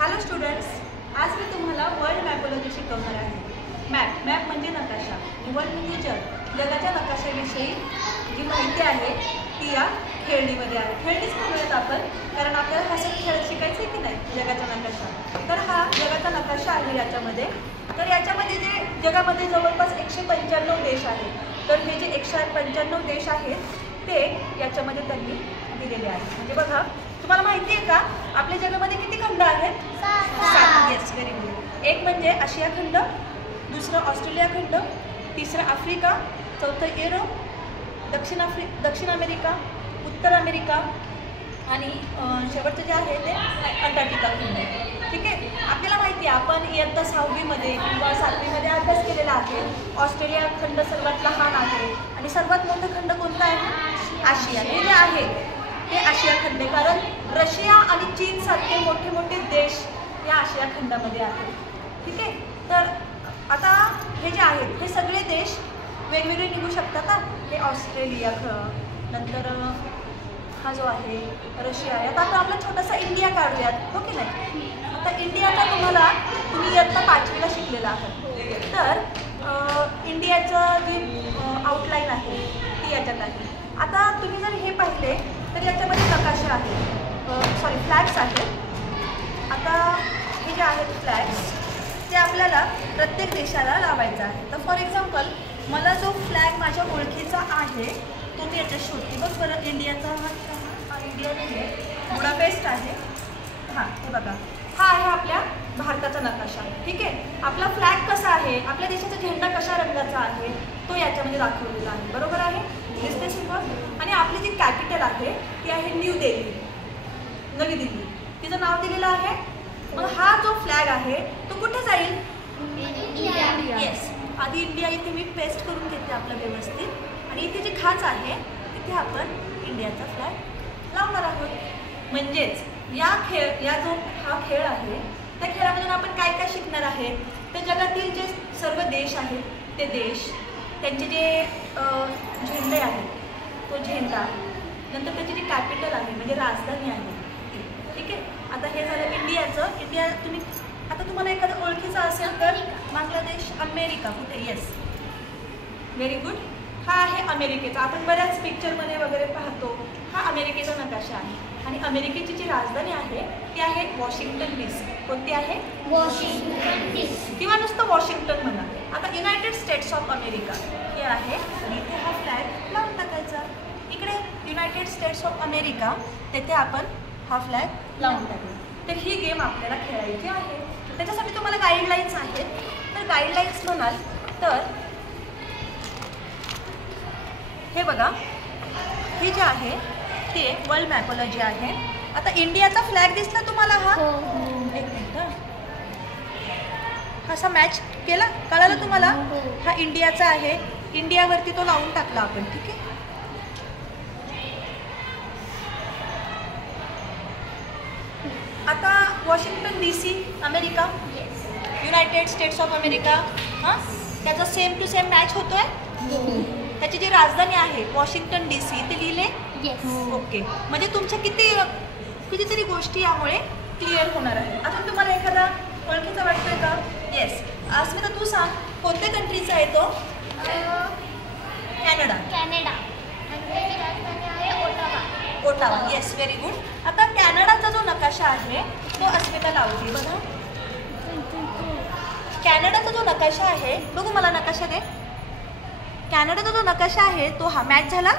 Hello students, आज मी तुम्हाला world Mapology शिकवणार आहे। मॅप म्हणजे नकाशा, वर्ल्ड म्हणजे जग। जगाच्या नकाशाविषयी जी माहिती आहे ती या खेळणीमध्ये आहे। खेळणीच म्हणूयात आपण, कारण आपल्याला हा खेळ शिकायचं आहे की नाही, जगाचा नकाशा। तर हा जगाचा नकाशा आहे याच्यामध्ये। तर याच्यामध्ये जे जगामध्ये जवळपास 195 देश आहेत। तर हे जे 195 देश आहेत ते याच्यामध्ये त्यांनी दिलेले आहेत। म्हणजे बघा, तुम्हाला माहिती आहे का आपल्या जगामध्ये किती खंड आहेत? 7। Yes, very good. एक म्हणजे आशिया खंड, दुसरं ऑस्ट्रेलिया खंड, तिसरं आफ्रिका, चौथं युरोप, दक्षिण अमेरिका, उत्तर अमेरिका आणि शेवटचं जे आहे ते अंटार्क्टिका खंड। ठीक आहे, आपल्याला माहिती आहे आपण इयत्ता 6वीमध्ये किंवा 7वीमध्ये अभ्यास केलेला आहे। ऑस्ट्रेलिया खंड सर्वात लहान आहे आणि सर्वात मोठं खंड कोणता आहे? आशिया। हे जे आहे ते आशिया खंड आहे, कारण रशिया आणि चीन सारखे मोठे मोठे देश या आशिया खंडामध्ये आहेत। ठीक आहे, तर आता हे जे आहेत हे सगळे देश वेगवेगळे निघू शकतात। हे ऑस्ट्रेलिया नंतर हा जो आहे रशिया आहे। आता आपला छोटासा इंडिया काढूयात, हो की नाही? आता इंडियाचा तुम्ही इयत्ता 5वीला शिकलेला आहात। तर इंडियाचं जी आउटलाईन आहे ती याच्यात आहे। आता तुम्ही जर हे पाहिले तर याच्यामध्ये नकाशा आहे, फ्लॅग्स आहेत। आता हे जे आहेत फ्लॅग्स ते आपल्याला प्रत्येक देशाला लावायचा आहे। तर फॉर एक्झाम्पल मला जो फ्लॅग माझ्या ओळखीचा आहे तो मी याच्यात शोधते। बघ बरं, इंडियाचा हा इंडिया नाही, बुडापेस्ट आहे। हां, हे बघा, हा आहे आपल्या भारताचा नकाशा। ठीक आहे, आपला फ्लॅग कसा आहे, आपल्या देशाचा झेंडा कशा रंगाचा आहे तो याच्यामध्ये दाखवलेला आहे। बरोबर आहे, दिसते सुरुवात। आणि आपली जी कॅपिटल आहे ती आहे नवी दिल्ली, तिचं नाव दिलेलं आहे। मग हा जो फ्लॅग आहे तो कुठे जाईल? इंडिया। येस, आधी इंडिया इथे मी पेस्ट करून घेते आपलं व्यवस्थित, आणि इथे जी खाच आहे तिथे आपण इंडियाचा फ्लॅग लावणार आहोत। म्हणजेच हा खेळ आहे त्या खेळामधून आपण काय काय शिकणार आहे? तर जगातील जे सर्व देश आहेत ते देश, त्यांचे जे झेंडे आहेत तो झेंडा, नंतर त्याची जी कॅपिटल आहे म्हणजे राजधानी आहे ती। ठीक आहे, आता हे झालं इंडियाचं। इंडिया आता तुम्हाला एखादं ओळखीचं असेल तर बांगलादेश, अमेरिका कुठे? Yes, very good. हा आहे अमेरिकेचा, आपण बऱ्याच पिक्चरमध्ये वगैरे पाहतो। हा अमेरिकेचा नकाशा आहे आणि अमेरिकेची जी राजधानी आहे ती आहे वॉशिंग्टन DC। कोणती आहे? वॉशिंग्टन DC, किंवा नुसतं वॉशिंग्टन म्हणा। आता युनायटेड स्टेट्स ऑफ अमेरिका हे आहे आणि इथे हा फ्लॅग लावून टाकायचा। इकडे युनायटेड स्टेट्स ऑफ अमेरिका, तेथे आपण हा फ्लॅग लावून टाकू। तर ही गेम आपल्याला खेळायची आहे। त्याच्यासाठी तुम्हाला गाईडलाईन्स आहेत। तर गाईडलाईन्स म्हणाल तर हे बघा, हे जे आहे ते वर्ल्ड मॅपोलॉजी आहे। आता इंडियाचा फ्लॅग दिसला तुम्हाला? हा एक मिनिट, असा मॅच केला, कळालं तुम्हाला? हा इंडियाचा आहे, इंडियावरती तो लावून टाकला आपण। ठीक आहे, आता Washington DC America, United states of America, हां त्याचा सेम टू सेम मॅच होतोय। त्याची जी राजधानी आहे वॉशिंग्टन DC ते लिहिले? ओके, म्हणजे तुमच्या कितीतरी गोष्टी यामुळे क्लिअर होणार आहे। अजून तुम्हाला एखादा ओळखीचा वाटतोय का? येस, अस्मिता तू सांग, कोणत्या कंट्रीचा आहे तो? Canada. Ottawa, yes, very good. आता कॅनडाचा जो नकाशा आहे तो अस्मिता लावते। बघा, कॅनडाचा जो नकाशा आहे, बघू मला नकाशा दे। कॅनडाचा जो नकाशा आहे तो हा मॅच झाला।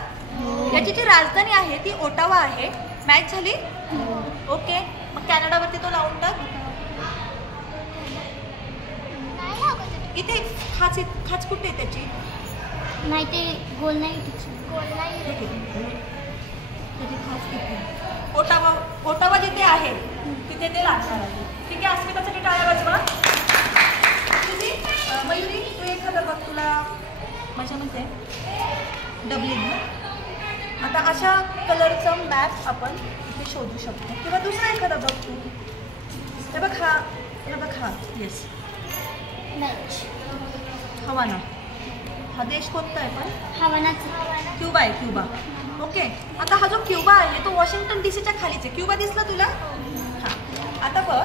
याची जी राजधानी आहे ती ओटावा आहे, मॅच झाली? ओके, मग कॅनडावरती तो लावून टाक। इथे खाच कुठे आहे त्याची? नाही, ते गोल नाही, ओटावा जिथे आहे तिथे ते लागणार आहे। ठीक आहे, अस्मितासाठी टाळ्या वाजवा। तुझी मयुरी, तू एखादं बघ, तुला माझ्या म्हणते डब्ल्यू। आता अशा कलरचा मॅप आपण इथे शोधू शकतो, किंवा दुसरा एखादा बघ तू। हे बघ हा, येस, हवाना। हा देश कोणता आहे पण? हवानाचा, क्युबा आहे, क्युबा। ओके, आता हा जो क्युबा आहे तो वॉशिंग्टन DCच्या खालीच आहे। क्युबा दिसला तुला? हां, आता बघ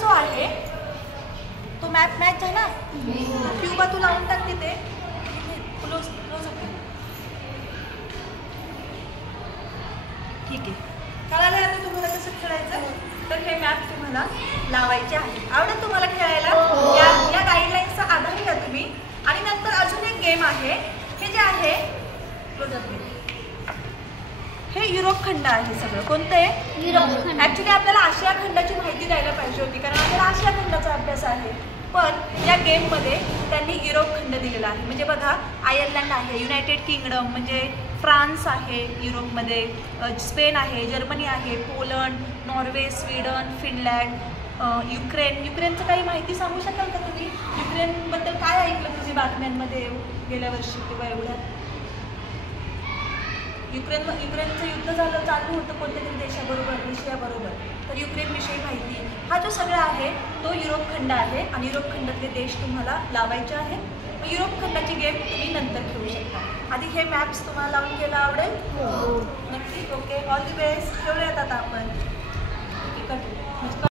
जो आहे तो मॅच झाला. क्यूबा तू लावून टाक तिथे. क्लोज ठीक आहे. कळालं आता तुम्हाला कसं खेळायचं. तर हे मॅप तुम्हाला लावायचे आहे. आवडेल तुम्हाला खेळायला. या गाईडलाईन्सचा आधार घ्या तुम्ही. आणि नंतर अजून एक गेम आहे. हे जे आहे हे युरोप खंड आहे. सगळं कोणतं आहे? युरोप खंड. ऍक्च्युली आपल्याला आशिया खंडाची माहिती द्यायला पाहिजे होती कारण आपल्याला आशिया खंडाचा अभ्यास आहे. पण या गेममध्ये त्यांनी युरोप खंड दिलेला आहे. म्हणजे बघा आयर्लंड आहे, युनायटेड किंगडम म्हणजे फ्रान्स आहे युरोपमध्ये, स्पेन आहे, जर्मनी आहे, पोलंड, नॉर्वे, स्वीडन, फिनलँड, युक्रेनचं काही माहिती सांगू शकाल का तुम्ही? युक्रेनबद्दल काय ऐकलं तुम्ही बातम्यांमध्ये गेल्या वर्षी किंवा एवढ्यात? युक्रेनचं युद्ध चालू होतं कोणत्या तरी देशाबरोबर, रशियाबरोबर. तर युक्रेनविषयी माहिती हा जो सगळा आहे तो युरोप खंड आहे. आणि युरोप खंडातले देश तुम्हाला लावायचे आहेत. मग युरोप खंडाची गेम तुम्ही नंतर खेळू शकता. आधी हे मॅप्स तुम्हाला लावून घ्यायला आवडेल? नक्की.